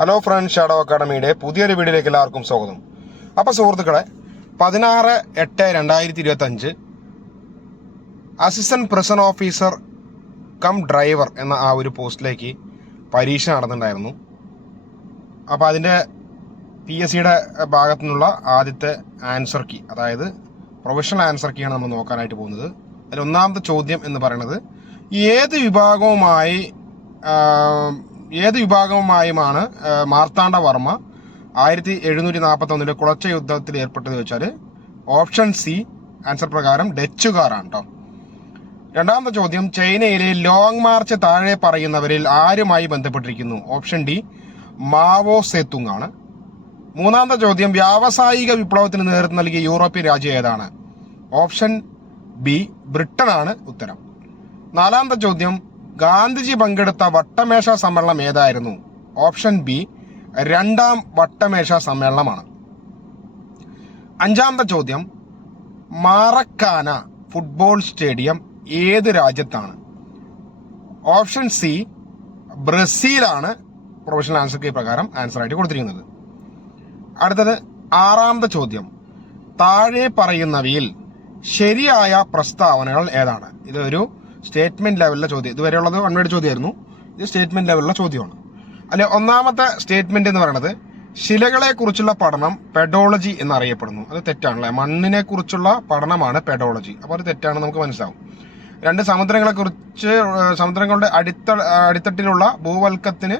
Hello friends, shadow അക്കാഡമിയുടെ പുതിയൊരു വീഡിയോയിലേക്ക് എല്ലാവർക്കും സ്വാഗതം. അപ്പോൾ സുഹൃത്തുക്കളെ, 16/8/2025 assistant present officer cum driver എന്ന ആ ഒരു പോസ്റ്റിലേക്ക് പരീക്ഷ നടന്നിട്ടുണ്ടായിരുന്നു. അപ്പോൾ അതിൻ്റെ PSCയുടെ ഭാഗത്തു നിന്നുള്ള ആദ്യത്തെ ആൻസർ കീ, അതായത് പ്രൊഫഷണൽ ആൻസർ കീയാണ് നമ്മൾ നോക്കാനായിട്ട് പോകുന്നത്. അതിൽ ഒന്നാമത്തെ ചോദ്യം എന്ന് പറയുന്നത്, ഏത് വിഭാഗവുമായുമാണ് മാർത്താണ്ഡവർമ്മ 1741 കുളച്ച യുദ്ധത്തിൽ ഏർപ്പെട്ടത് വെച്ചാൽ ഓപ്ഷൻ സി ആൻസർ പ്രകാരം ഡച്ചുകാരാണ് കേട്ടോ. രണ്ടാമത്തെ ചോദ്യം, ചൈനയിലെ ലോങ് മാർച്ച് താഴെ പറയുന്നവരിൽ ആരുമായി ബന്ധപ്പെട്ടിരിക്കുന്നു? ഓപ്ഷൻ ഡി മാവോ സേത്തുങ് ആണ്. മൂന്നാമത്തെ ചോദ്യം, വ്യാവസായിക വിപ്ലവത്തിന് നേതൃത്വം നൽകിയ യൂറോപ്യൻ രാജ്യം ഏതാണ്? ഓപ്ഷൻ ബി ബ്രിട്ടൻ ആണ് ഉത്തരം. നാലാമത്തെ ചോദ്യം, ഗാന്ധിജി പങ്കെടുത്ത വട്ടമേശ സമ്മേളനം ഏതായിരുന്നു? ഓപ്ഷൻ ബി രണ്ടാം വട്ടമേശ സമ്മേളനമാണ്. അഞ്ചാമത്തെ ചോദ്യം, മാറക്കാന ഫുട്ബോൾ സ്റ്റേഡിയം ഏത് രാജ്യത്താണ്? ഓപ്ഷൻ സി ബ്രസീലാണ് പ്രൊഫഷണൽ ആൻസർ കീ പ്രകാരം ആൻസർ ആയിട്ട് കൊടുത്തിരിക്കുന്നത്. അടുത്തത് ആറാമത്തെ ചോദ്യം, താഴെ പറയുന്നവയിൽ ശരിയായ പ്രസ്താവനകൾ ഏതാണ്? ഇതൊരു സ്റ്റേറ്റ്മെന്റ് ലെവലിലെ ചോദ്യം. ഇതുവരെയുള്ളത് വൺ വേർഡ് ചോദ്യമായിരുന്നു. ഇത് സ്റ്റേറ്റ്മെന്റ് ലെവലിലെ ചോദ്യമാണ്. അല്ലെ, ഒന്നാമത്തെ സ്റ്റേറ്റ്മെന്റ് എന്ന് പറയുന്നത്, ശിലകളെ കുറിച്ചുള്ള പഠനം പെഡോളജി എന്നറിയപ്പെടുന്നു. അത് തെറ്റാണല്ലേ. മണ്ണിനെ കുറിച്ചുള്ള പഠനമാണ് പെഡോളജി. അപ്പോൾ അത് തെറ്റാണ്, നമുക്ക് മനസ്സിലാവും. രണ്ട്, സമുദ്രങ്ങളുടെ അടിത്തട്ടിലുള്ള ഭൂവൽക്കത്തിന്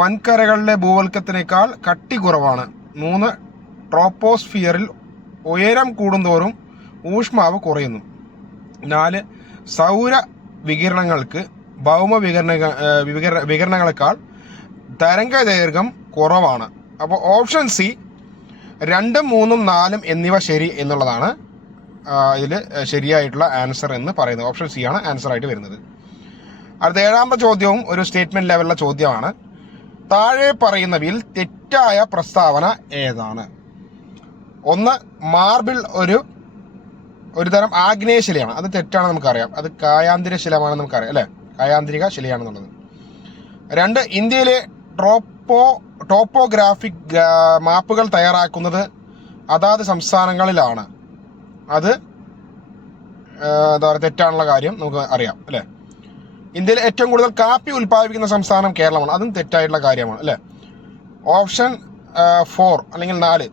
വൻകരകളിലെ ഭൂവൽക്കത്തിനേക്കാൾ കട്ടി കുറവാണ്. 3, ട്രോപ്പോസ്ഫിയറിൽ ഉയരം കൂടുന്തോറും ഊഷ്മാവ് കുറയുന്നു. 4, സൗര വികിരണങ്ങൾക്ക് ഭൗമ വികിരണങ്ങളെക്കാൾ തരംഗദൈർഘ്യം കുറവാണ്. അപ്പോൾ ഓപ്ഷൻ സി 2, 3, 4 എന്നിവ ശരി എന്നുള്ളതാണ് ഇതിൽ ശരിയായിട്ടുള്ള ആൻസർ എന്ന് പറയുന്നത്. ഓപ്ഷൻ സി ആണ് ആൻസർ ആയിട്ട് വരുന്നത്. അടുത്ത ഏഴാമത്തെ ചോദ്യവും ഒരു സ്റ്റേറ്റ്മെന്റ് ലെവലിലെ ചോദ്യമാണ്. താഴെ പറയുന്നവയിൽ തെറ്റായ പ്രസ്താവന ഏതാണ്? 1, മാർബിൾ ഒരു തരം ആഗ്നേയശിലയാണ്. അത് തെറ്റാണ്, നമുക്കറിയാം. അത് കായാന്തരിക ശിലമാണെന്ന് നമുക്കറിയാം അല്ലേ, കായാന്തരിക ശിലയാണെന്നുള്ളത്. 2, ഇന്ത്യയിലെ ടോപ്പോഗ്രാഫിക് മാപ്പുകൾ തയ്യാറാക്കുന്നത് അതാത് സംസ്ഥാനങ്ങളിലാണ്. അത് എന്താ പറയുക, തെറ്റാണുള്ള കാര്യം നമുക്ക് അറിയാം അല്ലേ. ഇന്ത്യയിൽ ഏറ്റവും കൂടുതൽ കാപ്പി ഉൽപ്പാദിപ്പിക്കുന്ന സംസ്ഥാനം കേരളമാണ്. അതും തെറ്റായിട്ടുള്ള കാര്യമാണ് അല്ലേ. ഓപ്ഷൻ 4 അല്ലെങ്കിൽ 4,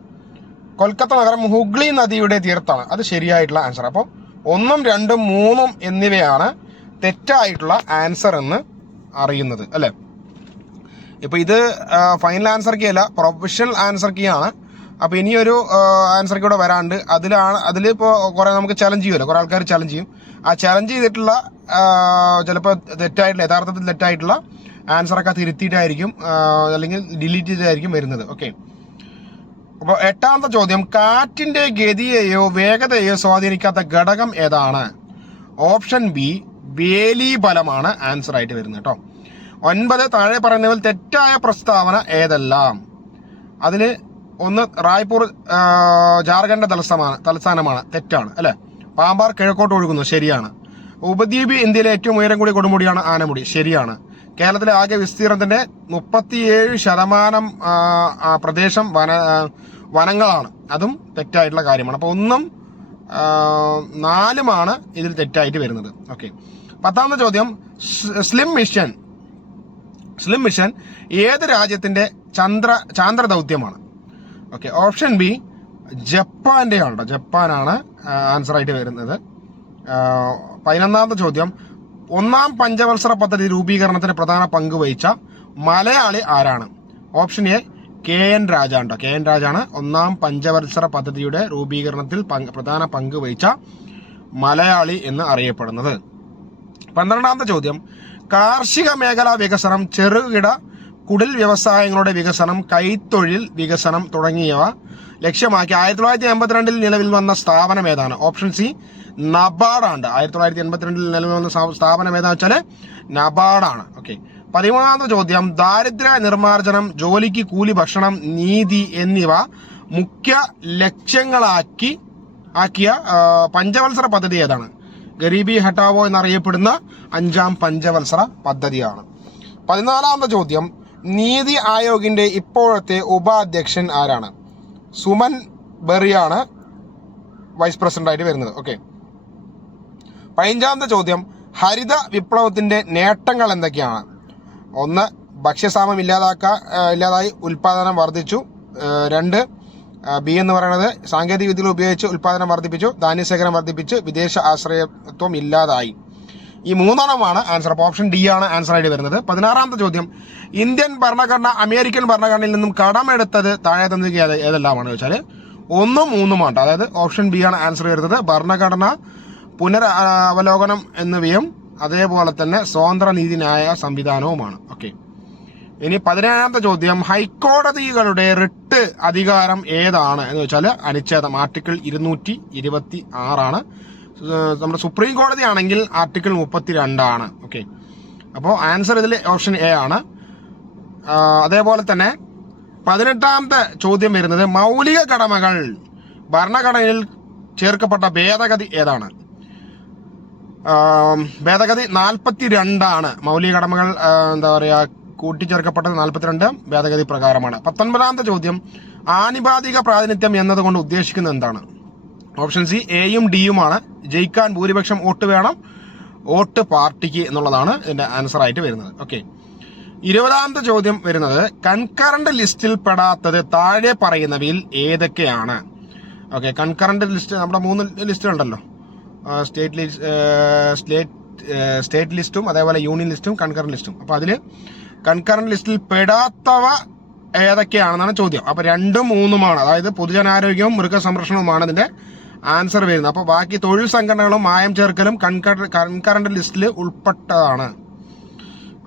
കൊൽക്കത്ത നഗരം ഹുഗ്ലി നദിയുടെ തീരത്താണ്. അത് ശരിയായിട്ടുള്ള ആൻസർ. അപ്പോൾ 1, 2, 3 എന്നിവയാണ് തെറ്റായിട്ടുള്ള ആൻസർ എന്ന് അറിയുന്നത് അല്ലേ. ഇപ്പൊ ഇത് ഫൈനൽ ആൻസർ കീ അല്ല, പ്രൊഫഷണൽ ആൻസർ കീ ആണ്. അപ്പൊ ഇനിയൊരു ആൻസർ കീ കൂടെ വരാണ്ട്. അതിലിപ്പോ കുറെ നമുക്ക് ചലഞ്ച് ചെയ്യുമല്ലോ, കുറെ ആൾക്കാർ ചലഞ്ച് ചെയ്യും. ആ ചലഞ്ച് ചെയ്തിട്ടുള്ള ചിലപ്പോൾ യഥാർത്ഥത്തിൽ തെറ്റായിട്ടുള്ള ആൻസറൊക്കെ തിരുത്തിയിട്ടായിരിക്കും അല്ലെങ്കിൽ ഡിലീറ്റ് ചെയ്തായിരിക്കും വരുന്നത്. ഓക്കെ. അപ്പോൾ എട്ടാമത്തെ ചോദ്യം, കാറ്റിന്റെ ഗതിയെയോ വേഗതയെയോ സ്വാധീനിക്കാത്ത ഘടകം ഏതാണ്? ഓപ്ഷൻ ബി വേലി ബലമാണ് ആൻസർ ആയിട്ട് വരുന്നത് കേട്ടോ. 9, താഴെ പറയുന്നതിൽ തെറ്റായ പ്രസ്താവന ഏതെല്ലാം? അതിൽ 1, റായ്പൂർ ജാർഖണ്ഡ് തലസ്ഥാനമാണ്. തെറ്റാണ് അല്ലെ. പാമ്പാർ കിഴക്കോട്ട് ഒഴുകുന്നു. ശരിയാണ്. ഉപദ്വീപ് ഇന്ത്യയിലെ ഏറ്റവും ഉയരം കൂടിയ കൊടുമുടിയാണ് ആനമുടി. ശരിയാണ്. കേരളത്തിലെ ആകെ വിസ്തീർണത്തിന്റെ 37% പ്രദേശം വനങ്ങളാണ്. അതും തെറ്റായിട്ടുള്ള കാര്യമാണ്. അപ്പോൾ 1ഉം 4ഉമാണ് ഇതിൽ തെറ്റായിട്ട് വരുന്നത്. ഓക്കെ. 10ാമത്തെ ചോദ്യം, സ്ലിം മിഷൻ ഏത് രാജ്യത്തിന്റെ ചാന്ദ്ര ദൗത്യമാണ്? ഓക്കെ. ഓപ്ഷൻ ബി ജപ്പാന്റെ ആണ് കേട്ടോ. ജപ്പാനാണ് ആൻസർ ആയിട്ട് വരുന്നത്. 11ാമത്തെ ചോദ്യം, 1ാം പഞ്ചവത്സര പദ്ധതി രൂപീകരണത്തിന് പ്രധാന പങ്ക് വഹിച്ച മലയാളി ആരാണ്? ഓപ്ഷൻ എ KN രാജാണ് കേട്ടോ. KN രാജാണ് 1ാം പഞ്ചവത്സര പദ്ധതിയുടെ രൂപീകരണത്തിൽ പ്രധാന പങ്ക് വഹിച്ച മലയാളി എന്ന് അറിയപ്പെടുന്നത്. 12ാമത്തെ ചോദ്യം, കാർഷിക മേഖലാ വികസനം, ചെറുകിട കുടിൽ വ്യവസായങ്ങളുടെ വികസനം, കൈത്തൊഴിൽ വികസനം തുടങ്ങിയവ ലക്ഷ്യമാക്കി 1982 നിലവിൽ വന്ന സ്ഥാപനം ഏതാണ്? Option C നബാർഡാണ്. 1982 നിലവിൽ വന്ന സ്ഥാപനം ഏതാണെന്ന് വെച്ചാൽ നബാർഡാണ്. ഓക്കെ. 13ാമത്തെ ചോദ്യം, ദാരിദ്ര്യ നിർമ്മാർജ്ജനം, ജോലിക്ക് കൂലി, ഭക്ഷണം, നീതി എന്നിവ മുഖ്യ ലക്ഷ്യങ്ങളാക്കിയ പഞ്ചവത്സര പദ്ധതി ഏതാണ്? ഗരീബി ഹട്ടാവോ എന്നറിയപ്പെടുന്ന 5ാം പഞ്ചവത്സര പദ്ധതിയാണ്. 14ാമത്തെ ചോദ്യം, നീതി ആയോഗിൻ്റെ ഇപ്പോഴത്തെ ഉപാധ്യക്ഷൻ ആരാണ്? സുമൻ ബെറിയാണ് വൈസ് പ്രസിഡന്റായിട്ട് വരുന്നത്. ഓക്കെ, 15ാമത്തെ ചോദ്യം, ഹരിത വിപ്ലവത്തിൻ്റെ നേട്ടങ്ങൾ എന്തൊക്കെയാണ്? 1, ഭക്ഷ്യക്ഷാമം ഇല്ലാതായി ഉൽപ്പാദനം വർദ്ധിച്ചു. 2, ബി എന്ന് പറയുന്നത് സാങ്കേതിക വിദ്യകൾ ഉപയോഗിച്ച് ഉൽപ്പാദനം വർദ്ധിപ്പിച്ചു, ധാന്യശേഖരം വർദ്ധിപ്പിച്ചു, വിദേശ ആശ്രയത്വം ഇല്ലാതായി. ഈ 3 ആൻസർ. അപ്പോൾ ഓപ്ഷൻ ഡി ആണ് ആൻസർ ആയിട്ട് വരുന്നത്. 16ാമത്തെ ചോദ്യം, ഇന്ത്യൻ ഭരണഘടന അമേരിക്കൻ ഭരണഘടനയിൽ നിന്നും കടമെടുത്തത് താഴെ തന്നിരിക്കുക ഏതെല്ലാമാണ് ചോദിച്ചാൽ 1, 3 അതായത് ഓപ്ഷൻ ബി ആണ് ആൻസർ വരുന്നത്. ഭരണഘടന പുനരവലോകനം എന്നിവയും അതേപോലെ തന്നെ സ്വതന്ത്ര നീതിന്യായ സംവിധാനവുമാണ്. ഓക്കെ, ഇനി 17ാമത്തെ ചോദ്യം, ഹൈക്കോടതികളുടെ റിട്ട് അധികാരം ഏതാണ് എന്ന് വെച്ചാൽ അനുച്ഛേദം ആർട്ടിക്കിൾ 226 നമ്മുടെ സുപ്രീം കോടതി ആണെങ്കിൽ ആർട്ടിക്കിൾ 32 ഓക്കെ, അപ്പോൾ ആൻസർ ഇതിൽ ഓപ്ഷൻ എ ആണ്. അതേപോലെ തന്നെ 18ാമത്തെ ചോദ്യം വരുന്നത്, മൗലിക കടമകൾ ഭരണഘടനയിൽ ചേർക്കപ്പെട്ട ഭേദഗതി ഏതാണ്? ഭേദഗതി 42 മൗലിക കടമകൾ എന്താ പറയുക കൂട്ടിച്ചേർക്കപ്പെട്ടത് 42 ഭേദഗതി പ്രകാരമാണ്. 19ാമത്തെ ചോദ്യം, ആനുപാതിക പ്രാതിനിധ്യം എന്നതുകൊണ്ട് ഉദ്ദേശിക്കുന്നത് എന്താണ്? ഓപ്ഷൻ സി എയും ഡിയുമാണ്. ജയിക്കാൻ ഭൂരിപക്ഷം വോട്ട് വേണം, വോട്ട് പാർട്ടിക്ക് എന്നുള്ളതാണ് ഇതിന്റെ ആൻസർ ആയിട്ട് വരുന്നത്. ഓക്കെ, 20ാമത്തെ ചോദ്യം വരുന്നത്, കൺകറന്റ് ലിസ്റ്റിൽ പെടാത്തത് താഴെ പറയുന്നവയിൽ ഏതൊക്കെയാണ്? ഓക്കെ, കൺകറന്റ് ലിസ്റ്റ് നമ്മുടെ 3 ലിസ്റ്റുകളുണ്ടല്ലോ, സ്റ്റേറ്റ് ലിസ്റ്റും അതേപോലെ യൂണിയൻ ലിസ്റ്റും കൺകറന്റ് ലിസ്റ്റും. അപ്പോൾ അതിൽ കൺകറന്റ് ലിസ്റ്റിൽ പെടാത്തവ ഏതൊക്കെയാണെന്നാണ് ചോദ്യം. അപ്പോൾ 2ഉം 3ഉമാണ്, അതായത് പൊതുജനാരോഗ്യവും മൃഗസംരക്ഷണവുമാണ് ഇതിന്റെ ആൻസർ വരുന്നത്. അപ്പോൾ ബാക്കി തൊഴിൽ സംഘടനകളും മായം ചേർക്കലും കൺകറന്റ് ലിസ്റ്റിൽ ഉൾപ്പെട്ടതാണ്.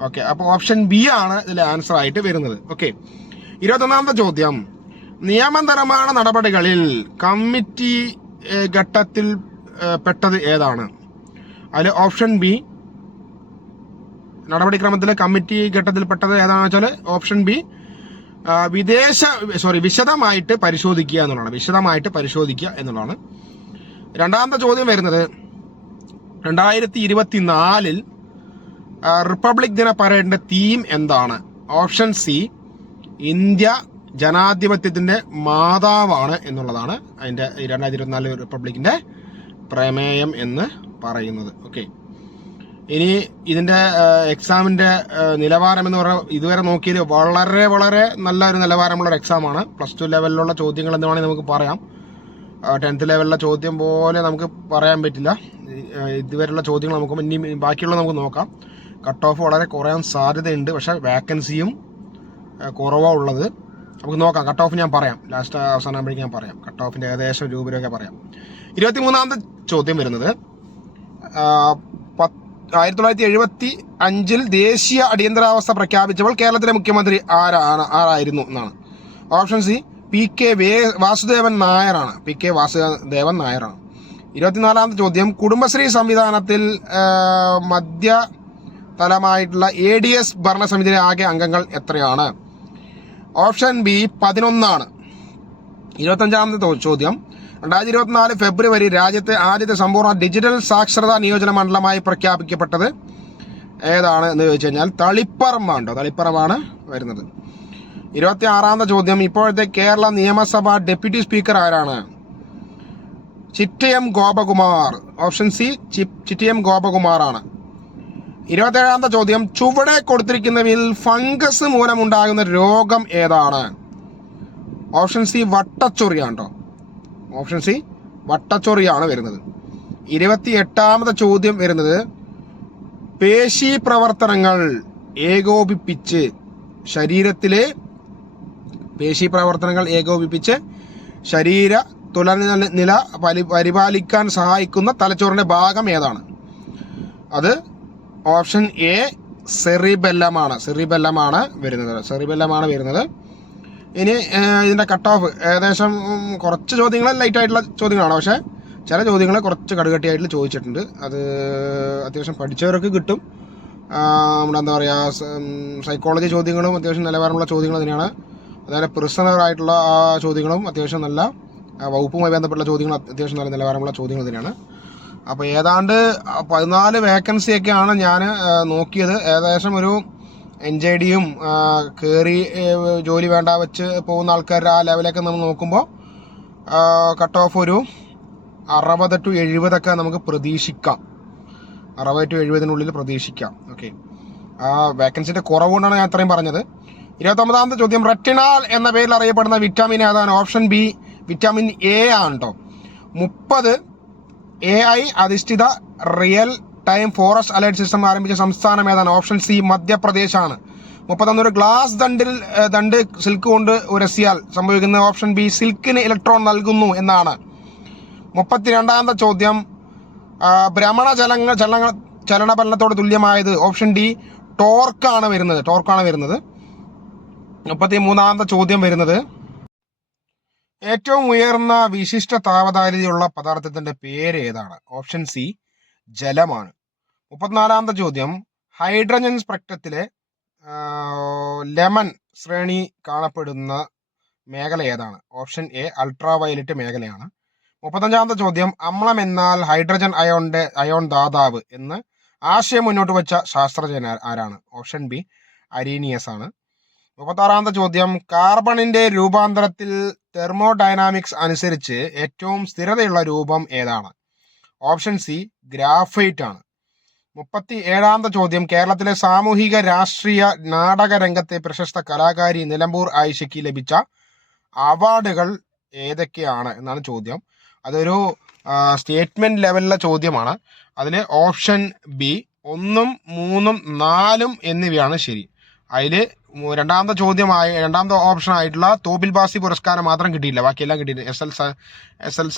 ഓക്കെ, അപ്പോൾ ഓപ്ഷൻ ബി ആണ് ഇതിൽ ആൻസർ ആയിട്ട് വരുന്നത്. ഓക്കെ, 21ാമത്തെ ചോദ്യം, നിയമനിർമ്മാണ നടപടികളിൽ കമ്മിറ്റി ഘട്ടത്തിൽ പെട്ടത് ഏതാണ്? അതിൽ ഓപ്ഷൻ ബി നടപടിക്രമത്തിലെ കമ്മിറ്റി ഘട്ടത്തിൽപ്പെട്ടത് ഏതാണെന്ന് വെച്ചാൽ ഓപ്ഷൻ ബി വിശദമായിട്ട് പരിശോധിക്കുക എന്നുള്ളതാണ്. 2ാമത്തെ ചോദ്യം വരുന്നത്, 2024 റിപ്പബ്ലിക് ദിന പരേഡിന്റെ തീം എന്താണ്? ഓപ്ഷൻ സി ഇന്ത്യ ജനാധിപത്യത്തിന്റെ മാതാവാണ് എന്നുള്ളതാണ് അതിന്റെ 2024 റിപ്പബ്ലിക്കിന്റെ പ്രമേയം എന്ന് പറയുന്നത്. ഓക്കെ, ഇനി ഇതിന്റെ എക്സാമിന്റെ നിലവാരം എന്ന് പറഞ്ഞാൽ ഇതുവരെ നോക്കിയത് വളരെ വളരെ നല്ലൊരു നിലവാരമുള്ള ഒരു എക്സാമാണ്. +2 ലെവലിലുള്ള ചോദ്യങ്ങൾ എന്ന് വേണമെങ്കിൽ നമുക്ക് പറയാം. 10th ലെവലിലെ ചോദ്യം പോലെ നമുക്ക് പറയാൻ പറ്റില്ല. ഇതുവരെയുള്ള ചോദ്യങ്ങൾ നമുക്ക് ഇനി ബാക്കിയുള്ള നമുക്ക് നോക്കാം. കട്ട് ഓഫ് വളരെ കുറയാൻ സാധ്യതയുണ്ട്, പക്ഷെ വാക്കൻസിയും കുറവാണ് ഉള്ളത്. നമുക്ക് നോക്കാം. കട്ട് ഓഫ് ഞാൻ പറയാം, ലാസ്റ്റ് അവസാനമാകുമ്പോഴേക്കും ഞാൻ പറയാം. കട്ട് ഓഫിന്റെ ഏകദേശം രൂപയൊക്കെ പറയാം. 23ാമത്തെ ചോദ്യം വരുന്നത്, 1975 ദേശീയ അടിയന്തരാവസ്ഥ പ്രഖ്യാപിച്ചപ്പോൾ കേരളത്തിലെ മുഖ്യമന്ത്രി ആരായിരുന്നു എന്നാണ്. ഓപ്ഷൻ സി PK വാസുദേവൻ നായരാണ്. 24ാമത്തെ ചോദ്യം, കുടുംബശ്രീ സംവിധാനത്തിൽ മധ്യതലമായിട്ടുള്ള ADS ഭരണസമിതിയിലെ ആകെ അംഗങ്ങൾ എത്രയാണ്? Option B 11. 25ാമത്തെ ചോദ്യം, 2024 ഫെബ്രുവരി രാജ്യത്തെ ആദ്യത്തെ സമ്പൂർണ്ണ ഡിജിറ്റൽ സാക്ഷരതാ നിയോജന മണ്ഡലമായി പ്രഖ്യാപിക്കപ്പെട്ടത് ഏതാണ് എന്ന് ചോദിച്ചു കഴിഞ്ഞാൽ തളിപ്പറമാണ് വരുന്നത്. 26ാമത്തെ ചോദ്യം, ഇപ്പോഴത്തെ കേരള നിയമസഭ ഡെപ്യൂട്ടി സ്പീക്കർ ആരാണ്? ചിറ്റയം ഗോപകുമാർ. ഓപ്ഷൻ സി ചിറ്റയം ഗോപകുമാറാണ്. 27ാമത്തെ ചോദ്യം, ചുവടെ കൊടുത്തിരിക്കുന്നവയിൽ ഫംഗസ് മൂലമുണ്ടാകുന്ന രോഗം ഏതാണ്? ഓപ്ഷൻ സി വട്ടച്ചൊറിയാണ് കേട്ടോ. ഓപ്ഷൻ സി വട്ടച്ചൊറിയാണ് വരുന്നത്. 28ാമത്തെ ചോദ്യം വരുന്നത്, പേശി പ്രവർത്തനങ്ങൾ ഏകോപിപ്പിച്ച് ശരീര തുലനില പരിപാലിക്കാൻ സഹായിക്കുന്ന തലച്ചോറിന്റെ ഭാഗം ഏതാണ്? അത് ഓപ്ഷൻ എ സെറിബെല്ലമാണ് വരുന്നത്. ഇനി ഇതിന്റെ കട്ട് ഓഫ് ഏകദേശം കുറച്ച് ചോദ്യങ്ങൾ ലൈറ്റ് ആയിട്ടുള്ള ചോദ്യങ്ങളാണ്, പക്ഷെ ചില ചോദ്യങ്ങൾ കുറച്ച് കടുകട്ടിയായിട്ട് ചോദിച്ചിട്ടുണ്ട്. അത് അത്യാവശ്യം പഠിച്ചവർക്ക് കിട്ടും. നമ്മുടെ എന്താ പറയുക, സൈക്കോളജി ചോദ്യങ്ങളും അത്യാവശ്യം നിലവാരമുള്ള ചോദ്യങ്ങൾ തന്നെയാണ്. അതുപോലെ പ്രിസണർ ആയിട്ടുള്ള ആ ചോദ്യങ്ങളും അത്യാവശ്യം നല്ല വകുപ്പുമായി ബന്ധപ്പെട്ട ചോദ്യങ്ങൾ അത്യാവശ്യം നല്ല നിലവാരമുള്ള ചോദ്യങ്ങൾ തന്നെയാണ്. അപ്പോൾ ഏതാണ്ട് 14 വേക്കൻസിയൊക്കെയാണ് ഞാൻ നോക്കിയത്. ഏകദേശം ഒരു NJDയും കയറി ജോലി വേണ്ട വെച്ച് പോകുന്ന ആൾക്കാർ ആ ലെവലൊക്കെ നമ്മൾ നോക്കുമ്പോൾ കട്ട് ഓഫ് ഒരു 60 to 70 നമുക്ക് പ്രതീക്ഷിക്കാം. 60 to 70 പ്രതീക്ഷിക്കാം. ഓക്കെ, വേക്കൻസിൻ്റെ കുറവുകൊണ്ടാണ് ഞാൻ അത്രയും പറഞ്ഞത്. 29ാമത്തെ ചോദ്യം, റെറ്റിനാൽ എന്ന പേരിൽ അറിയപ്പെടുന്ന വിറ്റാമിൻ ഏതാണ്? ഓപ്ഷൻ ബി വിറ്റാമിൻ എ ആണ് കേട്ടോ. 30 AI അധിഷ്ഠിത real time forest alert system ആരംഭിച്ച സംസ്ഥാനം ഏതാണ്? Option C മധ്യപ്രദേശാണ്. 31 ഒരു ഗ്ലാസ് ദണ്ട് സിൽക്ക് കൊണ്ട് ഉരസിയാൽ സംഭവിക്കുന്നത്? ഓപ്ഷൻ ബി സിൽക്കിന് ഇലക്ട്രോൺ നൽകുന്നു എന്നാണ്. 32ാമത്തെ ചോദ്യം, ഭ്രമണ ചലനപലനത്തോട് തുല്യമായത്? ഓപ്ഷൻ ഡി ടോർക്കാണ് വരുന്നത്. 33ാമത്തെ ചോദ്യം വരുന്നത്, ഏറ്റവും ഉയർന്ന വിശിഷ്ട താപധാരിതയുള്ള പദാർത്ഥത്തിന്റെ പേര് ഏതാണ്? ഓപ്ഷൻ സി ജലമാണ്. 34ാമത്തെ ചോദ്യം, ഹൈഡ്രജൻ സ്പെക്ട്രത്തിലെ ലെമൺ ശ്രേണി കാണപ്പെടുന്ന മേഖല ഏതാണ്? ഓപ്ഷൻ എ അൾട്രാവയലറ്റ് മേഖലയാണ്. 35ാമത്തെ ചോദ്യം, അമ്ലം എന്നാൽ ഹൈഡ്രജൻ അയോൺ ദാതാവ് എന്ന് ആശയം മുന്നോട്ട് വെച്ച ശാസ്ത്രജ്ഞൻ ആരാണ്? ഓപ്ഷൻ ബി അരീനിയസ് ആണ്. 36ാമത്തെ ചോദ്യം, കാർബണിന്റെ രൂപാന്തരത്തിൽ തെർമോഡൈനാമിക്സ് അനുസരിച്ച് ഏറ്റവും സ്ഥിരതയുള്ള രൂപം ഏതാണ്? ഓപ്ഷൻ സി ഗ്രാഫൈറ്റ് ആണ്. 37ാമത്തെ ചോദ്യം, കേരളത്തിലെ സാമൂഹിക രാഷ്ട്രീയ നാടക രംഗത്തെ പ്രശസ്ത കലാകാരി നിലമ്പൂർ ആയിഷയ്ക്ക് ലഭിച്ച അവാർഡുകൾ ഏതൊക്കെയാണ് എന്നാണ് ചോദ്യം. അതൊരു സ്റ്റേറ്റ്മെന്റ് ലെവലിലെ ചോദ്യമാണ്. അതിൽ ഓപ്ഷൻ ബി 1, 3, 4 എന്നിവയാണ് ശരി. അതിൽ രണ്ടാമത്തെ ഓപ്ഷൻ ആയിട്ടുള്ള തോപ്പിൽ ബാസി പുരസ്കാരം മാത്രം കിട്ടിയില്ല, ബാക്കിയെല്ലാം കിട്ടിയിട്ടുണ്ട്. SL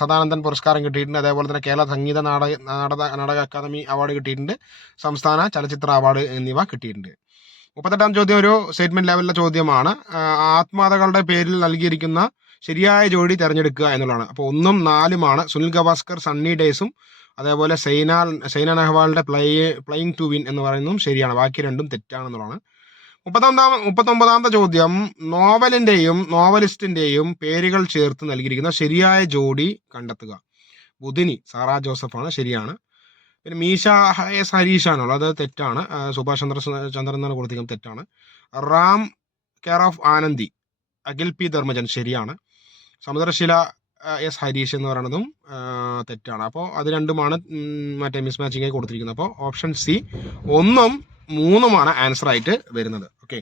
സദാനന്ദൻ പുരസ്കാരം കിട്ടിയിട്ടുണ്ട്. അതേപോലെ തന്നെ കേരള സംഗീത നാടക അക്കാദമി അവാർഡ് കിട്ടിയിട്ടുണ്ട്. സംസ്ഥാന ചലച്ചിത്ര അവാർഡ് എന്നിവ കിട്ടിയിട്ടുണ്ട്. 38ാം ചോദ്യം ഒരു സ്റ്റേറ്റ്മെന്റ് ലെവലിലെ ചോദ്യമാണ്. ആത്മകഥകളുടെ പേരിൽ നൽകിയിരിക്കുന്ന ശരിയായ ജോഡി തിരഞ്ഞെടുക്കുക എന്നുള്ളതാണ്. അപ്പോൾ 1ഉം 4ഉമാണ്. സുനിൽ ഗവാസ്കർ സണ്ണി ഡേയ്സും അതേപോലെ സൈന നെഹ്വാളിന്റെ പ്ലേയിങ് ടു വിൻ എന്ന് പറയുന്നതും ശരിയാണ്. ബാക്കി രണ്ടും തെറ്റാണെന്നുള്ളതാണ്. 39ാമത്തെ ചോദ്യം, നോവലിന്റെയും നോവലിസ്റ്റിന്റെയും പേരുകൾ ചേർത്ത് നൽകിയിരിക്കുന്ന ശരിയായ ജോഡി കണ്ടെത്തുക. ബുധിനി സാറാ ജോസഫാണ്, ശരിയാണ്. പിന്നെ മീശ എസ് ഹരീഷാണുള്ളത്, അത് തെറ്റാണ്. സുഭാഷ് ചന്ദ്രൻ എന്നാണ് കൊടുത്തിരിക്കുന്നത്, തെറ്റാണ്. Ram care of Anandi Akhil P Dharmajan, ശരിയാണ്. സമുദ്രശില എസ് ഹരീഷ് എന്ന് പറയുന്നതും തെറ്റാണ്. അപ്പോൾ അത് രണ്ടുമാണ് മറ്റേ മിസ് മാച്ചിങ് ആയി കൊടുത്തിരിക്കുന്നത്. അപ്പോൾ ഓപ്ഷൻ സി 1ഉം 3ഉമാണ് ആൻസർ ആയിട്ട് വരുന്നത്. ഓക്കെ,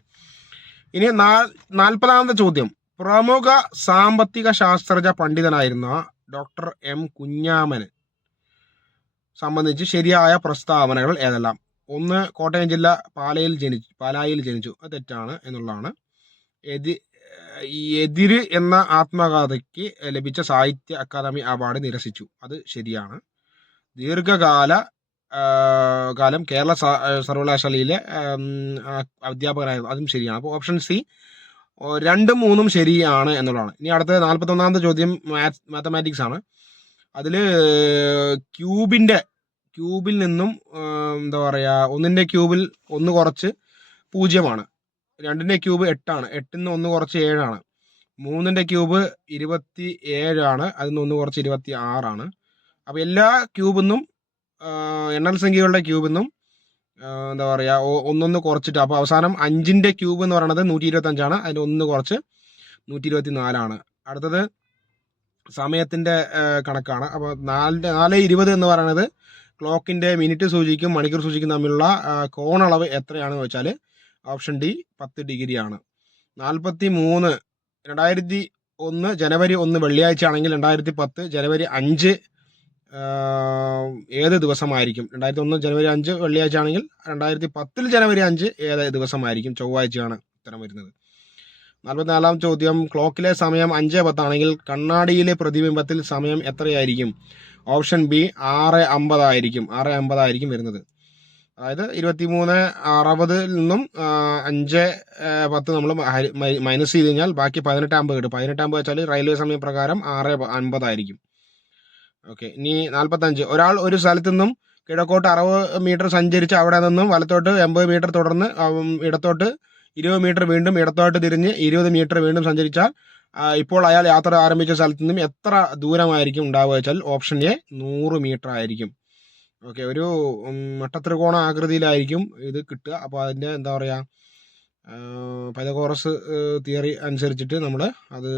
ഇനി 40ാമത്തെ ചോദ്യം, പ്രമുഖ സാമ്പത്തിക ശാസ്ത്രജ്ഞ പണ്ഡിതനായിരുന്ന ഡോക്ടർ M കുഞ്ഞാമന് സംബന്ധിച്ച് ശരിയായ പ്രസ്താവനകൾ ഏതെല്ലാം? 1 കോട്ടയം ജില്ല പാലായിൽ ജനിച്ചു, അത് തെറ്റാണ് എന്നുള്ളതാണ്. എതിര് എന്ന ആത്മകഥയ്ക്ക് ലഭിച്ച സാഹിത്യ അക്കാദമി അവാർഡ് നിരസിച്ചു, അത് ശരിയാണ്. കാലം കേരള സർവകലാശാലയിലെ അധ്യാപകനായിരുന്നു, അതും ശരിയാണ്. അപ്പോൾ ഓപ്ഷൻ സി 2ഉം 3ഉം ശരിയാണ് എന്നുള്ളതാണ്. ഇനി അടുത്ത 41ാമത്തെ ചോദ്യം മാത്തമാറ്റിക്സ് ആണ്. അതിൽ ക്യൂബിൽ നിന്നും എന്താ പറയുക, 1ന്റെ ക്യൂബിൽ 1 കുറച്ച് 0ആണ്. 2ന്റെ ക്യൂബ് 8ആണ്, 8ന്ന് 1 കുറച്ച് 7ആണ്. 3ന്റെ ക്യൂബ് 27ആണ്, അതിൽ നിന്ന് 1 കുറച്ച് 26ആണ്. അപ്പോൾ എല്ലാ ക്യൂബിന്നും എണ്ണൽ സംഖ്യകളുടെ ക്യൂബിന്നും എന്താ പറയുക ഒന്നൊന്ന് കുറച്ചിട്ട്, അപ്പോൾ അവസാനം 5ന്റെ ക്യൂബ് എന്ന് പറയുന്നത് 125ആണ്, അതിന് 1 കുറച്ച് 124ആണ്. അടുത്തത് സമയത്തിൻ്റെ കണക്കാണ്. അപ്പോൾ 4:20 എന്ന് പറയുന്നത് ക്ലോക്കിൻ്റെ മിനിറ്റ് സൂചിക്കും മണിക്കൂർ സൂചിക്കും തമ്മിലുള്ള കോണളവ് എത്രയാണെന്ന് വെച്ചാൽ ഓപ്ഷൻ ഡി 10 ഡിഗ്രിയാണ്. 43 2001 ജനുവരി 1 വെള്ളിയാഴ്ച ആണെങ്കിൽ 2010 ജനുവരി 5 ഏത് ദിവസമായിരിക്കും? 2001 ജനുവരി 5 വെള്ളിയാഴ്ച ആണെങ്കിൽ 2010 ജനുവരി 5 ഏത് ദിവസമായിരിക്കും? ചൊവ്വാഴ്ചയാണ് ഉത്തരം വരുന്നത്. 44ാം ചോദ്യം, ക്ലോക്കിലെ സമയം 5:10 ആണെങ്കിൽ കണ്ണാടിയിലെ പ്രതിബിംബത്തിൽ സമയം എത്രയായിരിക്കും? ഓപ്ഷൻ ബി 6:50 ആയിരിക്കും. 6:50 വരുന്നത്. അതായത് 23:60 നിന്നും 5:10 നമ്മൾ മൈനസ് ചെയ്ത് കഴിഞ്ഞാൽ ബാക്കി 18:50 കിട്ടും. 18:50 വെച്ചാൽ റെയിൽവേ സമയ പ്രകാരം 6:50 ആയിരിക്കും. ഓക്കെ, ഇനി 45, ഒരാൾ ഒരു സ്ഥലത്തു നിന്നും കിഴക്കോട്ട് 60 മീറ്റർ സഞ്ചരിച്ച് അവിടെ നിന്നും വലത്തോട്ട് 80 മീറ്റർ തുടർന്ന് ഇടത്തോട്ട് 20 മീറ്റർ വീണ്ടും ഇടത്തോട്ട് തിരിഞ്ഞ് 20 മീറ്റർ വീണ്ടും സഞ്ചരിച്ചാൽ ഇപ്പോൾ അയാൾ യാത്ര ആരംഭിച്ച സ്ഥലത്തു നിന്നും എത്ര ദൂരമായിരിക്കും ഉണ്ടാവുക വെച്ചാൽ ഓപ്ഷൻ എ 100 മീറ്റർ ആയിരിക്കും. ഓക്കെ, ഒരു മട്ടത്രികോണ ആകൃതിയിലായിരിക്കും ഇത് കിട്ടുക. അപ്പോൾ അതിൻ്റെ എന്താ പറയുക, പൈതഗോറസ് തിയറി അനുസരിച്ചിട്ട് നമ്മൾ അത്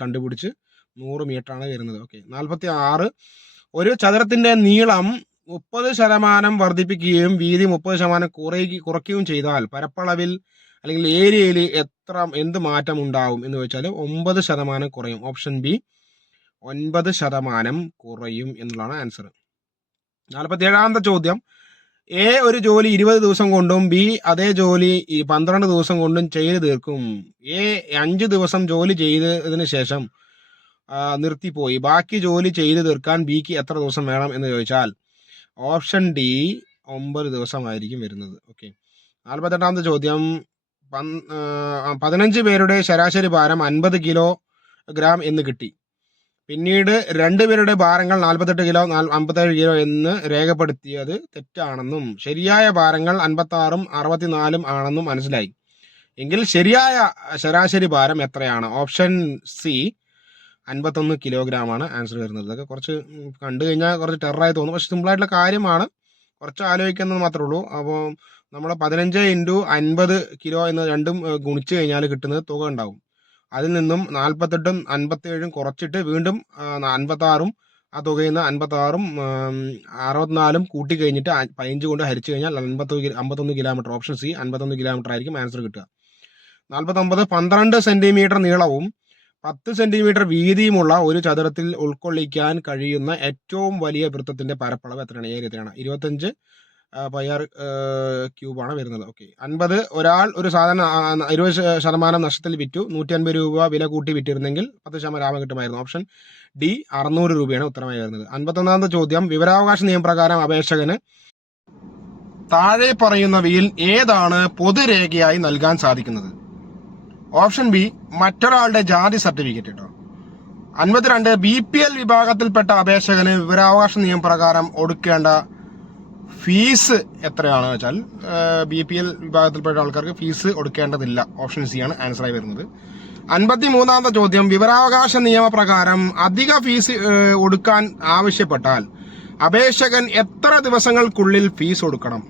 കണ്ടുപിടിച്ച് 100 മീറ്ററാണ് വരുന്നത്. ഓക്കെ, 46 ഒരു ചതുരത്തിൻ്റെ നീളം 30% വർദ്ധിപ്പിക്കുകയും വീതി 30% കുറയ്ക്കുകയും ചെയ്താൽ പരപ്പളവിൽ അല്ലെങ്കിൽ ഏരിയയിൽ എന്ത് മാറ്റം ഉണ്ടാവും എന്ന് വെച്ചാൽ 9% കുറയും. ഓപ്ഷൻ ബി 9% കുറയും എന്നുള്ളതാണ് ആൻസർ. 47ാമത്തെ ചോദ്യം, എ ഒരു ജോലി 20 ദിവസം കൊണ്ടും ബി അതേ ജോലി 12 ദിവസം കൊണ്ടും ചെയ്ത് തീർക്കും. എ 5 ദിവസം ജോലി ചെയ്തതിന് ശേഷം നിർത്തിപ്പോയി. ബാക്കി ജോലി ചെയ്ത് തീർക്കാൻ ബിക്ക് എത്ര ദിവസം വേണം എന്ന് ചോദിച്ചാൽ ഓപ്ഷൻ ഡി 9 ദിവസമായിരിക്കും വരുന്നത്. ഓക്കെ, 48ാമത്തെ ചോദ്യം, 15 പേരുടെ ശരാശരി ഭാരം 50 കിലോഗ്രാം എന്ന് കിട്ടി. പിന്നീട് 2 പേരുടെ ഭാരങ്ങൾ 48 കിലോ 57 കിലോ എന്ന് രേഖപ്പെടുത്തിയത് തെറ്റാണെന്നും ശരിയായ ഭാരങ്ങൾ 56ഉം 64ഉം ആണെന്നും മനസ്സിലായി. എങ്കിൽ ശരിയായ ശരാശരി ഭാരം എത്രയാണ്? ഓപ്ഷൻ സി 51 കിലോഗ്രാം ആണ് ആൻസർ വരുന്നത്. ഇതൊക്കെ കുറച്ച് കണ്ടു കഴിഞ്ഞാൽ കുറച്ച് ടെററായി തോന്നും, പക്ഷെ സിമ്പിളായിട്ടുള്ള കാര്യമാണ്, കുറച്ച് ആലോചിക്കുന്നത് മാത്രമേ ഉള്ളൂ. അപ്പോൾ നമ്മൾ 15 × 50 കിലോ എന്ന് രണ്ടും ഗുണിച്ച് കഴിഞ്ഞാൽ കിട്ടുന്നത് തുക ഉണ്ടാവും. അതിൽ നിന്നും 48ഉം 57ഉം കുറച്ചിട്ട് വീണ്ടും 56ഉം ആ തുകയിൽ നിന്ന് 56ഉം 64ഉം കൂട്ടി കഴിഞ്ഞിട്ട് 15 കൊണ്ട് ഹരിച്ചു കഴിഞ്ഞാൽ 51 കിലോമീറ്റർ. ഓപ്ഷൻ സി 51 കിലോമീറ്റർ ആയിരിക്കും ആൻസർ കിട്ടുക. 49, 12 സെന്റിമീറ്റർ നീളവും 10 സെന്റിമീറ്റർ വീതിയുമുള്ള ഒരു ചതുരത്തിൽ ഉൾക്കൊള്ളിക്കാൻ കഴിയുന്ന ഏറ്റവും വലിയ വൃത്തത്തിന്റെ പരപ്പളവ് എത്രയാണ്? ഏരിയ എത്രയാണ്? 25 πr³ വരുന്നത്. ഓക്കെ, 50 ഒരാൾ ഒരു സാധനം 20% നഷ്ടത്തിൽ വിറ്റു, 150 രൂപ വില കൂട്ടി വിറ്റിരുന്നെങ്കിൽ 10% ലാഭം കിട്ടുമായിരുന്നു. ഓപ്ഷൻ ഡി 600 രൂപയാണ് ഉത്തരമായി വരുന്നത്. 51ാമത്തെ ചോദ്യം, വിവരാവകാശ നിയമപ്രകാരം അപേക്ഷകന് താഴെ പറയുന്നവയിൽ ഏതാണ് പൊതുരേഖയായി നൽകാൻ സാധിക്കുന്നത്? ഓപ്ഷൻ ബി മറ്റൊരാളുടെ ജാതി സർട്ടിഫിക്കറ്റ്. കേട്ടോ. 52 BPL വിഭാഗത്തിൽപ്പെട്ട അപേക്ഷകന് വിവരാവകാശ നിയമപ്രകാരം ഒടുക്കേണ്ട ഫീസ് എത്രയാണ് വെച്ചാൽ BPL വിഭാഗത്തിൽപ്പെട്ട ആൾക്കാർക്ക് ഫീസ് ഒടുക്കേണ്ടതില്ല. ഓപ്ഷൻ സി ആണ് ആൻസറായി വരുന്നത്. 53ാമത്തെ ചോദ്യം, വിവരാവകാശ നിയമപ്രകാരം അധിക ഫീസ് ഒടുക്കാൻ ആവശ്യപ്പെട്ടാൽ അപേക്ഷകൻ എത്ര ദിവസങ്ങൾക്കുള്ളിൽ ഫീസ് ഒടുക്കണം?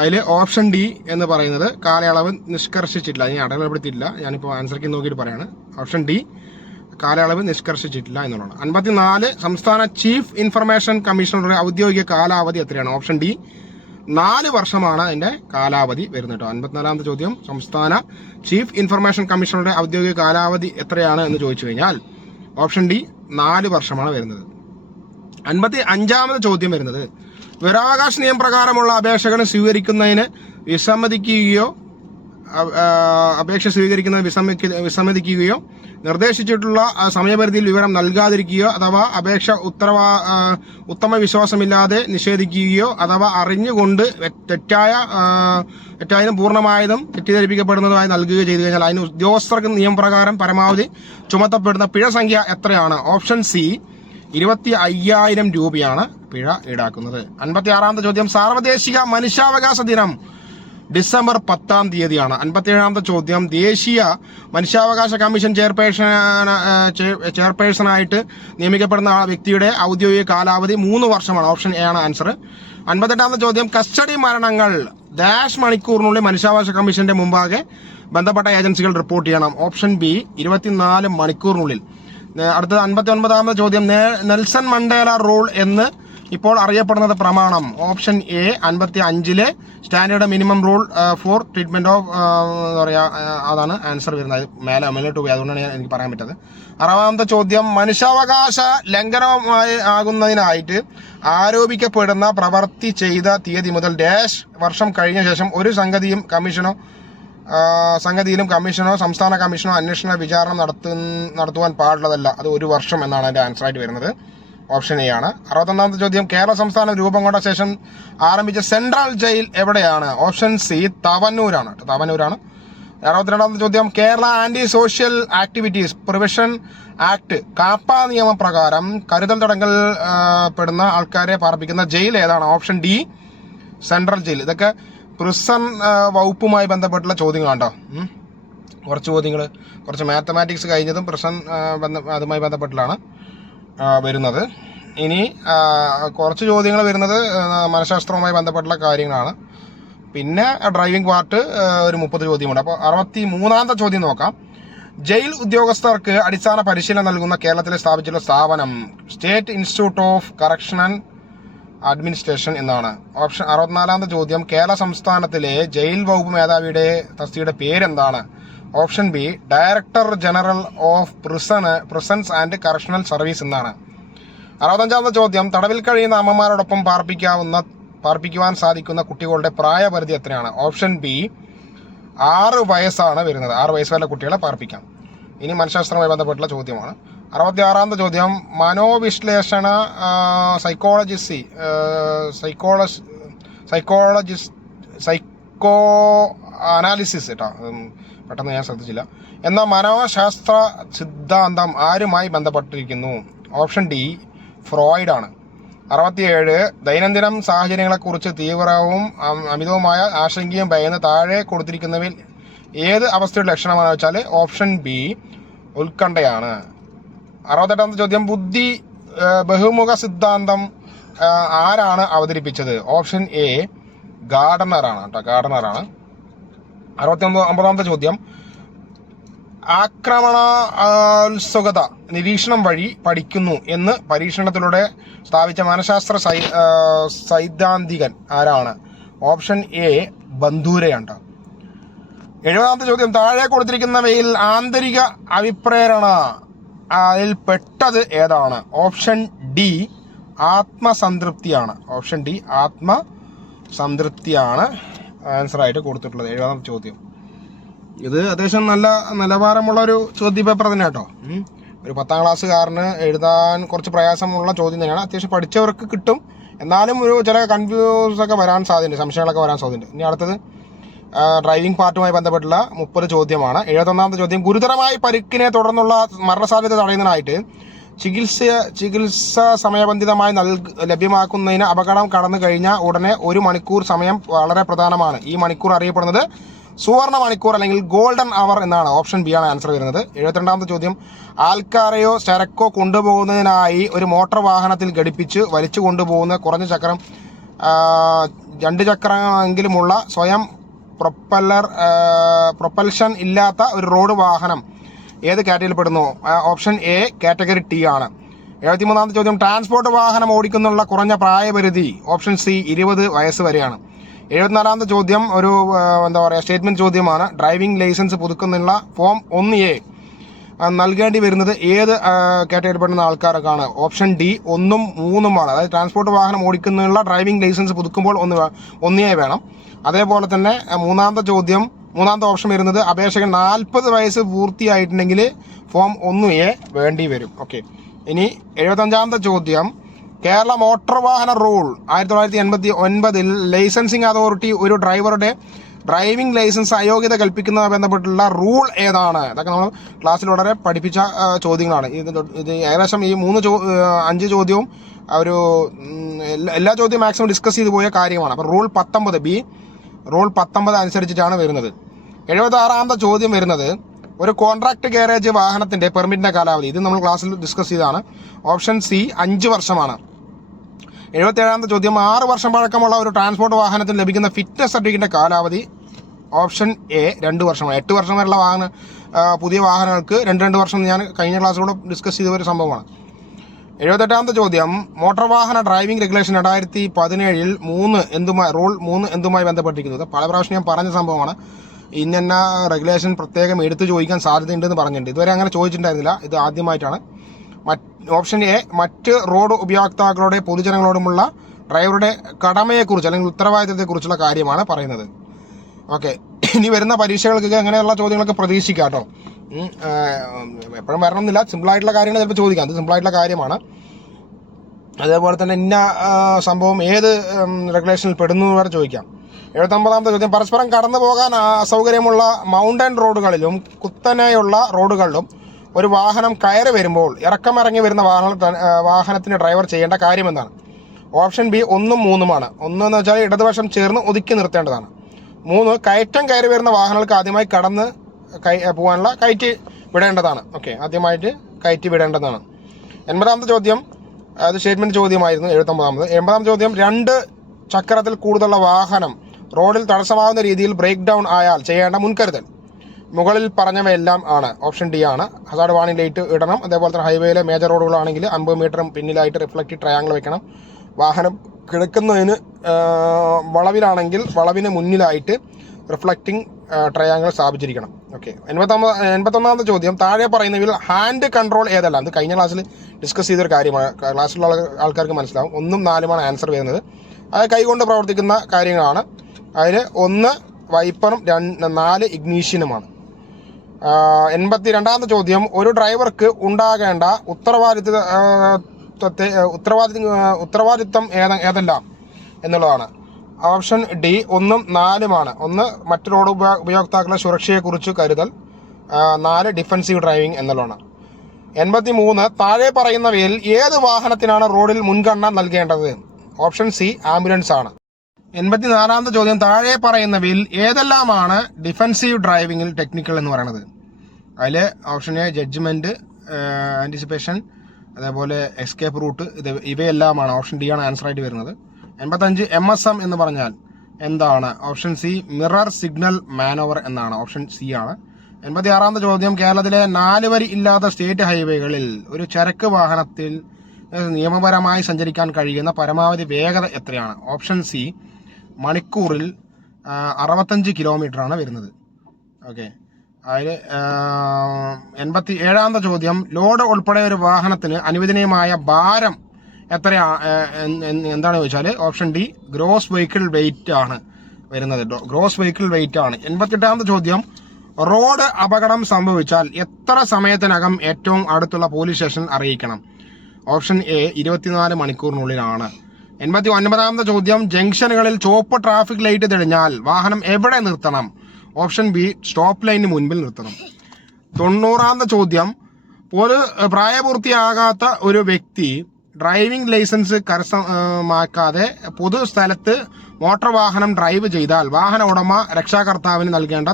അതിൽ ഓപ്ഷൻ ഡി എന്ന് പറയുന്നത് കാലയളവ് നിഷ്കർഷിച്ചിട്ടില്ല, ഞാൻ അടയാളപ്പെടുത്തിയിട്ടില്ല, ഞാനിപ്പോൾ ആൻസർക്ക് നോക്കിയിട്ട് പറയാണ്. ഓപ്ഷൻ ഡി കാലയളവ് നിഷ്കർഷിച്ചിട്ടില്ല എന്നുള്ളതാണ്. 54 സംസ്ഥാന ചീഫ് ഇൻഫർമേഷൻ കമ്മീഷണറുടെ ഔദ്യോഗിക കാലാവധി എത്രയാണ്? ഓപ്ഷൻ ഡി 4 വർഷമാണ് അതിന്റെ കാലാവധി വരുന്നത്. 54ാമത്തെ ചോദ്യം, സംസ്ഥാന ചീഫ് ഇൻഫർമേഷൻ കമ്മീഷണറുടെ ഔദ്യോഗിക കാലാവധി എത്രയാണ് എന്ന് ചോദിച്ചു കഴിഞ്ഞാൽ ഓപ്ഷൻ ഡി 4 വർഷമാണ് വരുന്നത്. 55ാമത്തെ ചോദ്യം വരുന്നത്, വിവരാവകാശ നിയമപ്രകാരമുള്ള അപേക്ഷകന് സ്വീകരിക്കുന്നതിന് വിസമ്മതിക്കുകയോ അപേക്ഷ സ്വീകരിക്കുന്നതിന് വിസമ്മതിക്കുകയോ നിർദ്ദേശിച്ചിട്ടുള്ള സമയപരിധിയിൽ വിവരം നൽകാതിരിക്കുകയോ അഥവാ അപേക്ഷ ഉത്തമ വിശ്വാസമില്ലാതെ നിഷേധിക്കുകയോ അഥവാ അറിഞ്ഞുകൊണ്ട് തെറ്റായതും പൂർണ്ണമായതും തെറ്റിദ്ധരിപ്പിക്കപ്പെടുന്നതുമായി നൽകുകയോ ചെയ്തു കഴിഞ്ഞാൽ അതിന് ഉദ്യോഗസ്ഥർക്ക് നിയമപ്രകാരം പരമാവധി ചുമത്തപ്പെടുന്ന പിഴ സംഖ്യ എത്രയാണ്? ഓപ്ഷൻ സി 25,000 രൂപയാണ് പിഴ ഈടാക്കുന്നത്. 56ാമത്തെ ചോദ്യം, സാർവദേശിക മനുഷ്യാവകാശ ദിനം ഡിസംബർ 10-ാം തീയതിയാണ്. 57ാമത്തെ ചോദ്യം, ദേശീയ മനുഷ്യാവകാശ കമ്മീഷൻ ചെയർപേഴ്സണായിട്ട് നിയമിക്കപ്പെടുന്ന വ്യക്തിയുടെ ഔദ്യോഗിക കാലാവധി 3 വർഷമാണ്. ഓപ്ഷൻ എ ആണ് ആൻസർ. 58ാമത്തെ ചോദ്യം, കസ്റ്റഡി മരണങ്ങൾ മണിക്കൂറിനുള്ളിൽ മനുഷ്യാവകാശ കമ്മീഷന്റെ മുമ്പാകെ ബന്ധപ്പെട്ട ഏജൻസികൾ റിപ്പോർട്ട് ചെയ്യണം. ഓപ്ഷൻ ബി 24 മണിക്കൂറിനുള്ളിൽ. അടുത്തത് 59ാമത്തെ ചോദ്യം, നെൽസൺ മണ്ടേല റൂൾ എന്ന് ഇപ്പോൾ അറിയപ്പെടുന്നത് പ്രമാണം. Option A 55 standard minimum rule for treatment of എന്താ പറയുക, അതാണ് ആൻസർ വരുന്നത്. മേലോട്ട് പോയി, അതുകൊണ്ടാണ് എനിക്ക് പറയാൻ പറ്റത്. 60ാമത്തെ ചോദ്യം, മനുഷ്യാവകാശ ലംഘനമായി ആകുന്നതിനായിട്ട് ആരോപിക്കപ്പെടുന്ന പ്രവൃത്തി ചെയ്ത തീയതി മുതൽ വർഷം കഴിഞ്ഞ ശേഷം ഒരു സംഗതിയിലും കമ്മീഷനോ സംസ്ഥാന കമ്മീഷനോ അന്വേഷണ വിചാരണ നടത്തുവാൻ പാടുള്ളതല്ല. അത് 1 വർഷം എന്നാണ് അതിന്റെ ആൻസർ ആയിട്ട് വരുന്നത്. ഓപ്ഷൻ എ ആണ്. 61ാമത്തെ ചോദ്യം, കേരള സംസ്ഥാനം രൂപം കൊണ്ട ശേഷം ആരംഭിച്ച സെൻട്രൽ ജയിൽ എവിടെയാണ്? ഓപ്ഷൻ സി തവന്നൂരാണ്. 62ാമത്തെ ചോദ്യം, Kerala anti social activities prevention act KAAPA നിയമപ്രകാരം കരുതൽ തടങ്കൽ പെടുന്ന ആൾക്കാരെ പാർപ്പിക്കുന്ന ജയിൽ ഏതാണ്? Option D central jail. ഇതൊക്കെ പ്രിസൺ വകുപ്പുമായി ബന്ധപ്പെട്ടുള്ള ചോദ്യങ്ങളാണ് കേട്ടോ. കുറച്ച് ചോദ്യങ്ങൾ കുറച്ച് മാത്തമാറ്റിക്സ് കഴിഞ്ഞതും പ്രിസൺ അതുമായി ബന്ധപ്പെട്ടിട്ടാണ് വരുന്നത്. ഇനി കുറച്ച് ചോദ്യങ്ങൾ വരുന്നത് മനഃശാസ്ത്രവുമായി ബന്ധപ്പെട്ടുള്ള കാര്യങ്ങളാണ്. പിന്നെ ഡ്രൈവിംഗ് പാർട്ട് ഒരു 30 ചോദ്യമുണ്ട്. അപ്പോൾ 63ാമത്തെ ചോദ്യം നോക്കാം. ജയിൽ ഉദ്യോഗസ്ഥർക്ക് അടിസ്ഥാന പരിശീലനം നൽകുന്ന കേരളത്തിൽ സ്ഥാപിച്ചിട്ടുള്ള സ്ഥാപനം state institute of correctional administration എന്നാണ്. ഓപ്ഷൻ 64ാമത്തെ ചോദ്യം. കേരള സംസ്ഥാനത്തിലെ ജയിൽ വകുപ്പ് മേധാവിയുടെ തസ്തികയുടെ പേരെന്താണ്? Option B director general of prisons and correctional service എന്നാണ്. 65ാമത്തെ ചോദ്യം. തടവിൽ കഴിയുന്ന അമ്മമാരോടൊപ്പം പാർപ്പിക്കുവാൻ സാധിക്കുന്ന കുട്ടികളുടെ പ്രായപരിധി എത്രയാണ്? ഓപ്ഷൻ ബി 6 വയസ്സാണ് വരുന്നത്. 6 വയസ്സ് വരെ കുട്ടികളെ പാർപ്പിക്കാം. ഇനി മനഃശാസ്ത്രവുമായി ബന്ധപ്പെട്ടുള്ള ചോദ്യമാണ്. 66ാമത്തെ ചോദ്യം. മനോവിശ്ലേഷണ സൈക്കോ അനാലിസിസ് കേട്ടോ, പെട്ടെന്ന് ഞാൻ ശ്രദ്ധിച്ചില്ല, എന്ന മനോശാസ്ത്ര സിദ്ധാന്തം ആരുമായി ബന്ധപ്പെട്ടിരിക്കുന്നു? ഓപ്ഷൻ ഡി ഫ്രോയിഡ് ആണ്. 67. ദൈനംദിനം സാഹചര്യങ്ങളെക്കുറിച്ച് തീവ്രവും അമിതവുമായ ആശങ്കയും ഭയന്ന് താഴെ കൊടുത്തിരിക്കുന്നവയിൽ ഏത് അവസ്ഥയുടെ ലക്ഷണമാണെന്ന് വെച്ചാൽ ഓപ്ഷൻ ബി ഉത്കണ്ഠയാണ്. 68ാമത്തെ ചോദ്യം. ബുദ്ധി ബഹുമുഖ സിദ്ധാന്തം ആരാണ് അവതരിപ്പിച്ചത്? ഓപ്ഷൻ എ ഗാർഡനറാണ് കേട്ടോ, ഗാർഡനറാണ്. 69ാമത്തെ ചോദ്യം. ആക്രമണോത്സുകത നിരീക്ഷണം വഴി പഠിക്കുന്നു എന്ന് പരീക്ഷണത്തിലൂടെ സ്ഥാപിച്ച മനഃശാസ്ത്ര സൈദ്ധാന്തികൻ ആരാണ്? Option A ബന്ധൂരയാണ്. 70ാമത്തെ ചോദ്യം. താഴെ കൊടുത്തിരിക്കുന്നവയിൽ ആന്തരിക അഭിപ്രേരണ അതിൽ പെട്ടത് ഏതാണ്? ഓപ്ഷൻ ഡി ആത്മസംതൃപ്തിയാണ്. ഓപ്ഷൻ ഡി ആത്മസംതൃപ്തിയാണ് ആൻസറായിട്ട് കൊടുത്തിട്ടുള്ളത് 70ാമത്തെ ചോദ്യം. ഇത് അത്യാവശ്യം നല്ല നിലവാരമുള്ള ഒരു ചോദ്യ പേപ്പർ തന്നെ കേട്ടോ. ഒരു 10ാം ക്ലാസ്സുകാരന് എഴുതാൻ കുറച്ച് പ്രയാസമുള്ള ചോദ്യം തന്നെയാണ്. അത്യാവശ്യം പഠിച്ചവർക്ക് കിട്ടും, എന്നാലും ഒരു ചില കൺഫ്യൂസൊക്കെ വരാൻ സാധ്യതയുണ്ട്, സംശയങ്ങളൊക്കെ വരാൻ സാധ്യതയുണ്ട്. ഇനി അടുത്തത് ഡ്രൈവിംഗ് പാർട്ടുമായി ബന്ധപ്പെട്ടുള്ള 30 ചോദ്യമാണ്. 71ാമത്തെ ചോദ്യം. ഗുരുതരമായ പരിക്കിനെ തുടർന്നുള്ള മരണസാധ്യത തടയുന്നതിനായിട്ട് ചികിത്സ സമയബന്ധിതമായി ലഭ്യമാക്കുന്നതിന് അപകടം കടന്നു കഴിഞ്ഞാൽ ഉടനെ 1 മണിക്കൂർ സമയം വളരെ പ്രധാനമാണ്. ഈ മണിക്കൂർ അറിയപ്പെടുന്നത് സുവർണ മണിക്കൂർ അല്ലെങ്കിൽ ഗോൾഡൻ അവർ എന്നാണ്. ഓപ്ഷൻ ബി ആണ് ആൻസർ വരുന്നത്. 72ാമത്തെ ചോദ്യം. ആൾക്കാരെയോ ചരക്കോ കൊണ്ടുപോകുന്നതിനായി ഒരു മോട്ടോർ വാഹനത്തിൽ ഘടിപ്പിച്ച് വലിച്ചു കൊണ്ടുപോകുന്ന കുറഞ്ഞ ചക്രം 2 ചക്രമെങ്കിലുമുള്ള സ്വയം പ്രൊപ്പൽഷൻ ഇല്ലാത്ത ഒരു റോഡ് വാഹനം ഏത് കാറ്റഗറിയിൽ പെടുന്നു? ഓപ്ഷൻ എ കാറ്റഗറി ടി ആണ്. 73ാമത്തെ ചോദ്യം. ട്രാൻസ്പോർട്ട് വാഹനം ഓടിക്കുന്നുള്ള കുറഞ്ഞ പ്രായപരിധി? ഓപ്ഷൻ സി 20 വയസ്സ് വരെയാണ്. 74ാമത്തെ ചോദ്യം ഒരു സ്റ്റേറ്റ്മെന്റ് ചോദ്യമാണ്. ഡ്രൈവിംഗ് ലൈസൻസ് പുതുക്കുന്നതിനുള്ള ഫോം 1A നൽകേണ്ടി വരുന്നത് ഏത് കാറ്റഗറിപ്പെടുന്ന ആൾക്കാർക്കാണ്? Option D 1ഉം 3ഉമാണ്. അതായത് ട്രാൻസ്പോർട്ട് വാഹനം ഓടിക്കുന്നതിനുള്ള ഡ്രൈവിംഗ് ലൈസൻസ് പുതുക്കുമ്പോൾ 1A വേണം. അതേപോലെ തന്നെ മൂന്നാമത്തെ ഓപ്ഷൻ വരുന്നത് അപേക്ഷകൻ 40 വയസ്സ് പൂർത്തിയായിട്ടുണ്ടെങ്കിൽ ഫോം 1A വേണ്ടി വരും. ഓക്കെ. ഇനി 75ാമത്തെ ചോദ്യം. കേരള മോട്ടോർ വാഹന റൂൾ 1989 ലൈസൻസിങ് അതോറിറ്റി ഒരു ഡ്രൈവറുടെ ഡ്രൈവിംഗ് ലൈസൻസ് അയോഗ്യത കൽപ്പിക്കുന്നതുമായി ബന്ധപ്പെട്ടുള്ള റൂൾ ഏതാണ്? ഇതൊക്കെ നമ്മൾ ക്ലാസ്സിൽ വളരെ പഠിപ്പിച്ച ചോദ്യങ്ങളാണ്. ഇത് ഏകദേശം ഈ 5 ചോദ്യവും ഒരു എല്ലാ ചോദ്യവും മാക്സിമം ഡിസ്കസ് ചെയ്തു പോയ കാര്യമാണ്. അപ്പോൾ റൂൾ 19 അനുസരിച്ചിട്ടാണ് വരുന്നത്. 76ാമത്തെ ചോദ്യം വരുന്നത് ഒരു കോൺട്രാക്ട് ഗാരേജ് വാഹനത്തിൻ്റെ പെർമിറ്റിൻ്റെ കാലാവധി. ഇത് നമ്മൾ ക്ലാസ്സിൽ ഡിസ്കസ് ചെയ്തതാണ്. ഓപ്ഷൻ സി 5 വർഷമാണ്. 77ാമത്തെ ചോദ്യം. 6 വർഷം പഴക്കമുള്ള ഒരു ട്രാൻസ്പോർട്ട് വാഹനത്തിന് ലഭിക്കുന്ന ഫിറ്റ്നസ് സർട്ടിഫിക്കറ്റിൻ്റെ കാലാവധി? ഓപ്ഷൻ എ 2 വർഷമാണ്. 8 വർഷം വരെയുള്ള പുതിയ വാഹനങ്ങൾക്ക് 2 വർഷം ഞാൻ കഴിഞ്ഞ ക്ലാസ്സിലൂടെ ഡിസ്കസ് ചെയ്ത ഒരു സംഭവമാണ്. 78ാമത്തെ ചോദ്യം. മോട്ടോർ വാഹന ഡ്രൈവിംഗ് റെഗുലേഷൻ 2017 റൂൾ 3 എന്തുമായി ബന്ധപ്പെട്ടിരിക്കുന്നത്? പല പ്രാവശ്യം ഞാൻ പറഞ്ഞ സംഭവമാണ്. ഇന്ന റെഗുലേഷൻ പ്രത്യേകം എടുത്തു ചോദിക്കാൻ സാധ്യതയുണ്ടെന്ന് പറഞ്ഞിട്ടുണ്ട്. ഇതുവരെ അങ്ങനെ ചോദിച്ചിട്ടുണ്ടായിരുന്നില്ല, ഇത് ആദ്യമായിട്ടാണ്. ഓപ്ഷൻ എ മറ്റ് റോഡ് ഉപയോക്താക്കളുടെ പൊതുജനങ്ങളോടുമുള്ള ഡ്രൈവറുടെ കടമയെക്കുറിച്ച് അല്ലെങ്കിൽ ഉത്തരവാദിത്തത്തെക്കുറിച്ചുള്ള കാര്യമാണ് പറയുന്നത്. ഓക്കെ. ഇനി വരുന്ന പരീക്ഷകൾക്ക് അങ്ങനെയുള്ള ചോദ്യങ്ങളൊക്കെ പ്രതീക്ഷിക്കാം കേട്ടോ. എപ്പോഴും വരണമെന്നില്ല, സിമ്പിളായിട്ടുള്ള കാര്യങ്ങൾ ചിലപ്പോൾ ചോദിക്കാം. അത് സിമ്പിളായിട്ടുള്ള കാര്യമാണ്. അതേപോലെ തന്നെ ഇന്ന സംഭവം ഏത് റെഗുലേഷനിൽ പെടുന്നു വരെ ചോദിക്കാം. 79ാമത്തെ ചോദ്യം. പരസ്പരം കടന്നു പോകാൻ അസൗകര്യമുള്ള മൗണ്ടൻ റോഡുകളിലും കുത്തനെയുള്ള റോഡുകളിലും ഒരു വാഹനം കയറി വരുമ്പോൾ ഇറങ്ങി വരുന്ന വാഹനത്തിന് ഡ്രൈവർ ചെയ്യേണ്ട കാര്യം എന്താണ്? Option B 1ഉം 3ഉമാണ്. 1 എന്ന് വെച്ചാൽ ഇടതുവശം ചേർന്ന് ഒതുക്കി നിർത്തേണ്ടതാണ്. 3 കയറ്റം കയറി വരുന്ന വാഹനങ്ങൾക്ക് ആദ്യമായി കടന്ന് പോകാനുള്ള കയറ്റി വിടേണ്ടതാണ്. ഓക്കെ, ആദ്യമായിട്ട് കയറ്റി വിടേണ്ടതാണ്. 80ാമത്തെ ചോദ്യം. അത് സ്റ്റേറ്റ്മെൻറ്റ് ചോദ്യമായിരുന്നു 79ാമത്. 80ാം ചോദ്യം, 2 ചക്രത്തിൽ കൂടുതലുള്ള വാഹനം റോഡിൽ തടസ്സമാകുന്ന രീതിയിൽ ബ്രേക്ക് ഡൗൺ ആയാൽ ചെയ്യേണ്ട മുൻകരുതൽ. മുകളിൽ പറഞ്ഞവയെല്ലാം ആണ്. ഓപ്ഷൻ ഡി ആണ്. ഹസാർഡ് വാർണിംഗ് ലൈറ്റ് ഇടണം. അതേപോലെ തന്നെ ഹൈവേയിലെ മേജർ റോഡുകളാണെങ്കിൽ 50 മീറ്റർ പിന്നിലായിട്ട് റിഫ്ലക്റ്റീവ് ട്രയാങ്കിൾ വെക്കണം. വാഹനം കിടക്കുന്നതിന് വളവിലാണെങ്കിൽ വളവിന് മുന്നിലായിട്ട് റിഫ്ലക്റ്റിംഗ് ട്രയാങ്കിൾ സ്ഥാപിച്ചിരിക്കണം. ഓക്കെ. 81ാമത്തെ ചോദ്യം, താഴെ പറയുന്നതിൽ ഹാൻഡ് കൺട്രോൾ ഏതെല്ലാം? ഇത് കഴിഞ്ഞ ക്ലാസ്സിൽ ഡിസ്കസ് ചെയ്തൊരു കാര്യമാണ്. ക്ലാസ്സിലുള്ള ആൾക്കാർക്ക് മനസ്സിലാവും. 1ഉം 4ഉമാണ് ആൻസർ വരുന്നത്. അത് കൈകൊണ്ട് പ്രവർത്തിക്കുന്ന കാര്യങ്ങളാണ്. അതിൽ 1 വൈപ്പറും 4 ഇഗ്നീഷ്യനുമാണ്. 82ാമത്തെ ചോദ്യം, ഒരു ഡ്രൈവർക്ക് ഉണ്ടാകേണ്ട ഉത്തരവാദിത്വം ഏതെല്ലാം എന്നുള്ളതാണ്. Option D 1ഉം 4ഉമാണ്. 1 മറ്റു റോഡ് ഉപയോക്താക്കളുടെ സുരക്ഷയെക്കുറിച്ച് കരുതൽ, 4 ഡിഫൻസീവ് ഡ്രൈവിംഗ് എന്നുള്ളതാണ്. 83, താഴെ പറയുന്നവയിൽ ഏത് വാഹനത്തിനാണ് റോഡിൽ മുൻഗണന നൽകേണ്ടത്? ഓപ്ഷൻ സി ആംബുലൻസ് ആണ്. 84ാമത്തെ ചോദ്യം, താഴെ പറയുന്നവയിൽ ഏതെല്ലാമാണ് ഡിഫൻസീവ് ഡ്രൈവിംഗിൽ ടെക്നിക്കൽ എന്ന് പറയുന്നത്? അതിൽ ഓപ്ഷൻ എ ജഡ്ജ്മെന്റ്, ആന്റിസിപ്പേഷൻ, അതേപോലെ എസ്കേപ്പ് റൂട്ട്, ഇവയെല്ലാമാണ്. ഓപ്ഷൻ ഡി ആണ് ആൻസർ ആയിട്ട് വരുന്നത്. 85, MSM എന്ന് പറഞ്ഞാൽ എന്താണ്? Option C mirror signal manoeuvre എന്നാണ്. ഓപ്ഷൻ സി ആണ്. 86ാമത്തെ ചോദ്യം, കേരളത്തിലെ 4 വരി ഇല്ലാത്ത സ്റ്റേറ്റ് ഹൈവേകളിൽ ഒരു ചരക്ക് വാഹനത്തിൽ നിയമപരമായി സഞ്ചരിക്കാൻ കഴിയുന്ന പരമാവധി വേഗത എത്രയാണ്? ഓപ്ഷൻ സി മണിക്കൂറിൽ 65 കിലോമീറ്ററാണ് വരുന്നത്. ഓക്കെ. അതിൽ 87ാമത്തെ ചോദ്യം, ലോഡ് ഉൾപ്പെടെ ഒരു വാഹനത്തിന് അനുവദനീയമായ ഭാരം എന്താണ് ചോദിച്ചാൽ option D gross vehicle weight ആണ് വരുന്നത്. ഗ്രോസ് വെഹിക്കിൾ വെയിറ്റ് ആണ്. 88ാമത്തെ ചോദ്യം, റോഡ് അപകടം സംഭവിച്ചാൽ എത്ര സമയത്തിനകം ഏറ്റവും അടുത്തുള്ള പോലീസ് സ്റ്റേഷൻ അറിയിക്കണം? Option A 24 മണിക്കൂറിനുള്ളിലാണ്. 89ാമത്തെ ചോദ്യം, ജംഗ്ഷനുകളിൽ ചുവപ്പ് ട്രാഫിക് ലൈറ്റ് തെളിഞ്ഞാൽ വാഹനം എവിടെ നിർത്തണം? ഓപ്ഷൻ ബി സ്റ്റോപ്പ് ലൈനിന് മുൻപിൽ നിർത്തണം. 90ാമത്തെ ചോദ്യം, ഒരു പ്രായപൂർത്തിയാകാത്ത ഒരു വ്യക്തി ഡ്രൈവിംഗ് ലൈസൻസ് കരസ്ഥമാക്കാതെ പൊതുസ്ഥലത്ത് മോട്ടോർ വാഹനം ഡ്രൈവ് ചെയ്താൽ വാഹന ഉടമ രക്ഷാകർത്താവിന് നൽകേണ്ട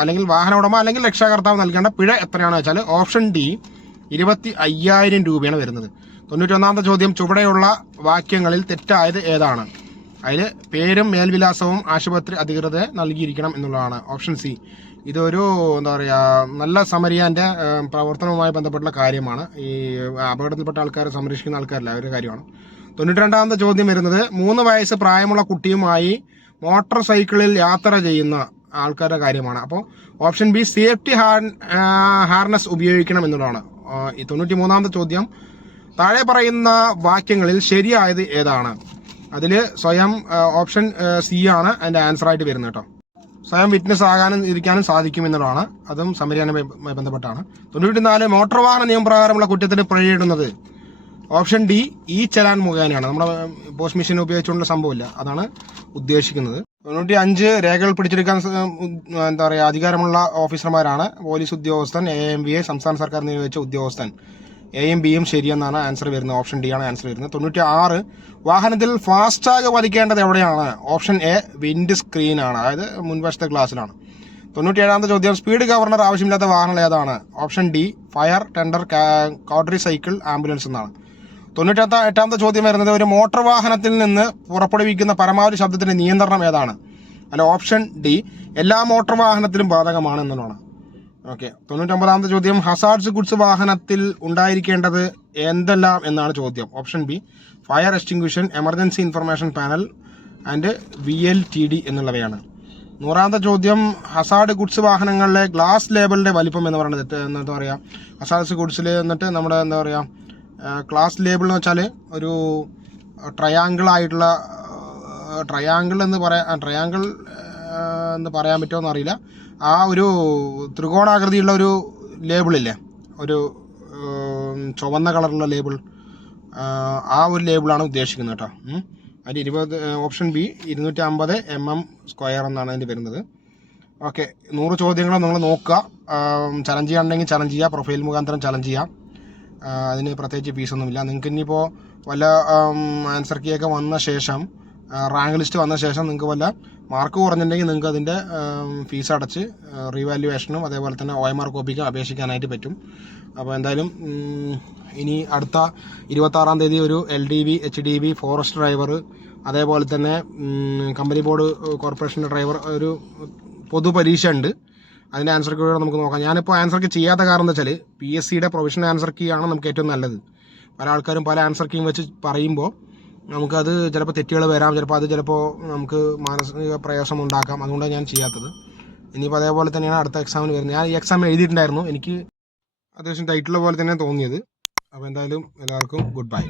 അല്ലെങ്കിൽ രക്ഷാകർത്താവ് നൽകേണ്ട പിഴ എത്രയാണെന്ന് വെച്ചാൽ ഓപ്ഷൻ ഡി 25,000 രൂപയാണ് വരുന്നത്. 91ാമത്തെ ചോദ്യം, ചുവടെയുള്ള വാക്യങ്ങളിൽ തെറ്റായത് ഏതാണ്? അതിൽ പേരും മേൽവിലാസവും ആശുപത്രി അധികൃതരെ നൽകിയിരിക്കണം എന്നുള്ളതാണ്. Option C. ഇതൊരു നല്ല സമരിയാൻ്റെ പ്രവർത്തനവുമായി ബന്ധപ്പെട്ടുള്ള കാര്യമാണ്. ഈ അപകടത്തിൽപ്പെട്ട ആൾക്കാരെ സംരക്ഷിക്കുന്ന ആൾക്കാരല്ല, ഒരു കാര്യമാണ്. 92ാമത്തെ ചോദ്യം വരുന്നത്, 3 വയസ്സ് പ്രായമുള്ള കുട്ടിയുമായി മോട്ടോർ സൈക്കിളിൽ യാത്ര ചെയ്യുന്ന ആൾക്കാരുടെ കാര്യമാണ്. അപ്പോൾ ഓപ്ഷൻ ബി സേഫ്റ്റി ഹാർനസ് ഉപയോഗിക്കണം എന്നുള്ളതാണ്. 93ാമത്തെ ചോദ്യം, താഴെ പറയുന്ന വാക്യങ്ങളിൽ ശരിയായത് ഏതാണ്? അതിൽ സ്വയം ഓപ്ഷൻ സി ആണ് അതിൻ്റെ ആൻസർ ആയിട്ട് വരുന്നത് കേട്ടോ. സ്വയം വിറ്റ്നസ് ആകാനും ഇരിക്കാനും സാധിക്കും എന്നുള്ളതാണ്. അതും സമരവുമായി ബന്ധപ്പെട്ടാണ്. 94, മോട്ടോർ വാഹന നിയമപ്രകാരമുള്ള കുറ്റത്തിന് പിഴയിടുന്നത്? ഓപ്ഷൻ ഡി ഈ ചലാൻ മുഖേനയാണ്. നമ്മുടെ പോസ്റ്റ് മെഷീൻ ഉപയോഗിച്ചുകൊണ്ടുള്ള സംഭവമില്ല, അതാണ് ഉദ്ദേശിക്കുന്നത്. 95, രേഖകൾ പിടിച്ചെടുക്കാൻ അധികാരമുള്ള ഓഫീസർമാരാണ് പോലീസ് ഉദ്യോഗസ്ഥൻ, AMVA, സംസ്ഥാന സർക്കാർ നിയോഗിച്ച ഉദ്യോഗസ്ഥൻ. എയും ബിയും ശരിയെന്നാണ് ആൻസർ വരുന്നത്. ഓപ്ഷൻ ഡി ആണ് ആൻസർ വരുന്നത്. 96, വാഹനത്തിൽ ഫാസ്ടാഗ് പതിക്കേണ്ടത് എവിടെയാണ്? ഓപ്ഷൻ എ വിൻഡ് സ്ക്രീൻ ആണ്, അതായത് മുൻവശത്തെ ഗ്ലാസ്സിലാണ്. 97ാമത്തെ ചോദ്യം, സ്പീഡ് ഗവർണർ ആവശ്യമില്ലാത്ത വാഹനങ്ങൾ ഏതാണ്? Option D fire tender, quadricycle, ambulance എന്നാണ്. 98ാമത്തെ ചോദ്യം വരുന്നത്, ഒരു മോട്ടോർ വാഹനത്തിൽ നിന്ന് പുറപ്പെടുവിക്കുന്ന പരമാവധി ശബ്ദത്തിന്റെ നിയന്ത്രണം ഏതാണ്? അല്ല, ഓപ്ഷൻ ഡി എല്ലാ മോട്ടോർ വാഹനത്തിലും ബാധകമാണ് എന്നുള്ളതാണ്. ഓക്കെ. 99ാമത്തെ ചോദ്യം, ഹസാർഡ്സ് ഗുഡ്സ് വാഹനത്തിൽ ഉണ്ടായിരിക്കേണ്ടത് എന്തെല്ലാം എന്നാണ് ചോദ്യം? Option B fire extinguisher, emergency information panel and VLTD എന്നുള്ളവയാണ്. 100ാമത്തെ ചോദ്യം, ഹസാർഡ് ഗുഡ്സ് വാഹനങ്ങളിലെ ഗ്ലാസ് ലേബലിന്റെ വലിപ്പം എന്ന് പറയുന്നത് ഹസാർഡ്സ് ഗുഡ്സിൽ എന്നിട്ട് നമ്മുടെ ഗ്ലാസ് ലേബിൾ എന്ന് വെച്ചാൽ ഒരു ട്രയാങ്കിൾ എന്ന് പറയാൻ പറ്റുമോ എന്നറിയില്ല. ആ ഒരു ത്രികോണാകൃതിയുള്ള ഒരു ലേബിളില്ലേ, ഒരു ചുവന്ന കളറുള്ള ലേബിൾ, ആ ഒരു ലേബിളാണ് ഉദ്ദേശിക്കുന്നത് കേട്ടോ. അതിൽ ഓപ്ഷൻ ബി 250 mm സ്ക്വയർ എന്നാണ് അതിൻ്റെ വരുന്നത്. ഓക്കെ. 100 ചോദ്യങ്ങൾ നിങ്ങൾ നോക്കുക. ചലഞ്ച് ചെയ്യാനുണ്ടെങ്കിൽ ചലഞ്ച് ചെയ്യുക, പ്രൊഫൈൽ മുഖാന്തരം ചലഞ്ച് ചെയ്യാം. അതിന് പ്രത്യേകിച്ച് ഫീസൊന്നുമില്ല. നിങ്ങൾക്ക് ഇനിയിപ്പോൾ വല്ല ആൻസർ കീയൊക്കെ വന്ന ശേഷം, റാങ്ക് ലിസ്റ്റ് വന്ന ശേഷം നിങ്ങൾക്ക് വല്ല മാർക്ക് കുറഞ്ഞിട്ടുണ്ടെങ്കിൽ നിങ്ങൾക്ക് അതിൻ്റെ ഫീസ് അടച്ച് റീവാല്യുവേഷനും അതേപോലെ തന്നെ OMR കോപ്പിക്കും അപേക്ഷിക്കാനായിട്ട് പറ്റും. അപ്പോൾ എന്തായാലും ഇനി അടുത്ത 26-ാം തീയതി ഒരു LDV HDV ഫോറസ്റ്റ് ഡ്രൈവർ അതേപോലെ തന്നെ കമ്പനി ബോർഡ് കോർപ്പറേഷൻ്റെ ഡ്രൈവർ ഒരു പൊതുപരീക്ഷ ഉണ്ട്. അതിൻ്റെ ആൻസർ കീ നമുക്ക് നോക്കാം. ഞാനിപ്പോൾ ആൻസർ കീ ചെയ്യാത്ത കാരണം എന്താ വെച്ചാൽ PSCയുടെ പ്രൊവിഷണൽ ആൻസർ കീ ആണ് നമുക്ക് ഏറ്റവും നല്ലത്. പല ആൾക്കാരും പല ആൻസർ കീയും വെച്ച് പറയുമ്പോൾ നമുക്കത് ചിലപ്പോൾ തെറ്റുകൾ വരാം, ചിലപ്പോൾ നമുക്ക് മാനസിക പ്രയാസം ഉണ്ടാക്കാം. അതുകൊണ്ടാണ് ഞാൻ ചെയ്യാത്തത്. ഇനിയിപ്പോൾ അതേപോലെ തന്നെയാണ് അടുത്ത എക്സാമിന് വരുന്നത്. ഞാൻ ഈ എക്സാം എഴുതിയിട്ടുണ്ടായിരുന്നു, എനിക്ക് അത്യാവശ്യം ടൈറ്റുള്ള പോലെ തന്നെ തോന്നിയത്. അപ്പോൾ എന്തായാലും എല്ലാവർക്കും ഗുഡ് ബൈ.